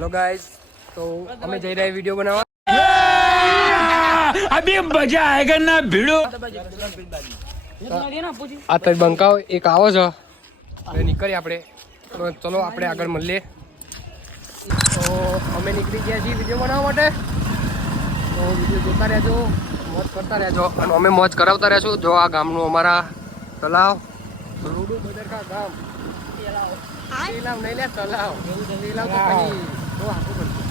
Hello guys, તો અમે જઈ રહ્યા વિડીયો બનાવવા. અભી મજા આયેગા ના ભીડો. આ તો બંકાવ એક આવો છો, હવે નીકળીએ આપણે. તો ચલો આપણે આગળ મળીએ. તો અમે નીકળી ગયા છીએ વિડીયો બનાવવા માટે. તો વિડીયો જોતા રહેજો, મોજ કરતા રહેજો અને અમે મોજ કરાવતા રહેશું. જો આ ગામનું અમારા તલાવ, રૂડુ બદરકા ગામ. તલાવ નહીં લે, તલાવ. તલાવ તો કઈ બહુ આખું પડતું.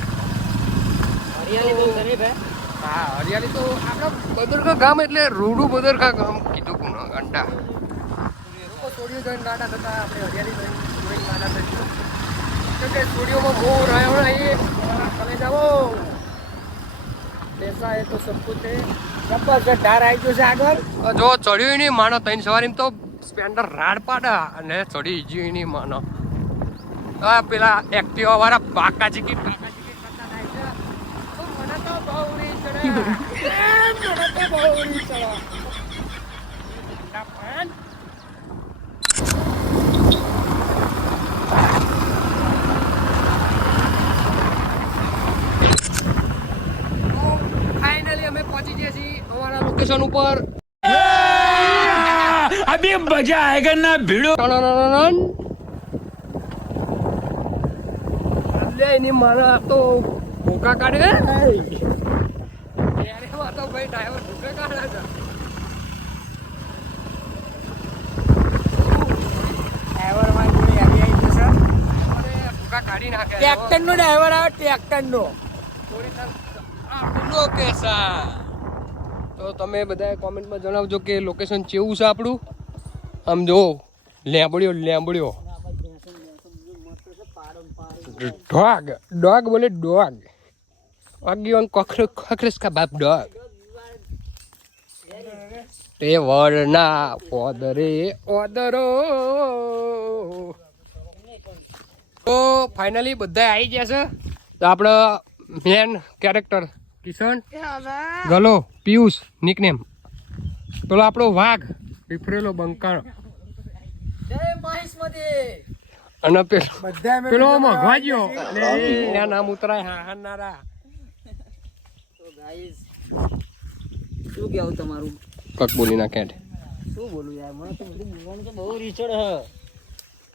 હરિયાળી બહુ ગરીબ હે. હા, હરિયાળી તો આપણા બદરકા ગામ એટલે રૂડુ બદરકા ગામ કીધું કોણ ઘંટા. સ્ટુડિયો જોઈને ગાડા થતા આપણે હરિયાળી જોઈને ગાડા થઈશું. કેમ કે સ્ટુડિયોમાં બહુ રહ્યો નહીં, ચલે જાઓ. પૈસા એ તો સબ કુછ છે. જબરજસ્ત ધાર આવી ગયો છે આગળ. જો ચડ્યું નહીં માનો, 3 સવારી તો સ્પેન્ડર રાડ પાડા અને ચડી ગયું નહીં માનો. પેલા એક્ટિવા વાળા બાકા ચીકી કરતા થાય છે. તો મને તો બહુ નહીં ચડે. મને તો બહુ નહીં ચડે. ફાઇનલી અમે પહોંચી ગયા છીએ અમારા લોકેશન ઉપર. અભી મજા આયેગા ના ભીડો. એની મારા તો ભૂકા કાઢે. તો ભાઈ ડ્રાઈવર ભૂકા કાઢે છે. ડ્રાઈવર માં જોડે આવી જશે અને ભૂકા કાઢી નાખે. ટ્રેક્ટર નો ડ્રાઈવર આવે, ટ્રેક્ટર નો. તો તમે બધા કોમેન્ટમાં જણાવજો કે લોકેશન કેવું છે આપણું. આમ જો લેબડ્યો ડોગ ડોગ બોલે ડોગ. આગિયોન કોકરેસ કા બાપ ડોગ. તે વરના ઓદરે ઓદરો. તો ફાઇનલી બધા આવી ગયા છે. તો આપણે મેન કેરેક્ટર કિશન, ગલો, પિયુષ નિકનેમ, પેલો આપણો વાઘ વિફરેલો બંકાણો, અને પેલો મગવાજીઓ નામ ઉતરાય હારનારા. શું કેવું તમારું? કક બોલી નાખે. શું બોલું યાર, મને તો બોલવાનું તો બહુ રીચડ હ.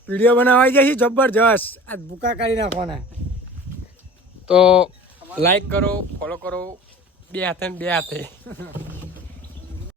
વિડીયો બનાવાઈ જાય છે જબરજસ્ત. આ ભૂકા કાઢી નાખવાના. તો લાઈક કરો, ફોલો કરો, બે હાથે.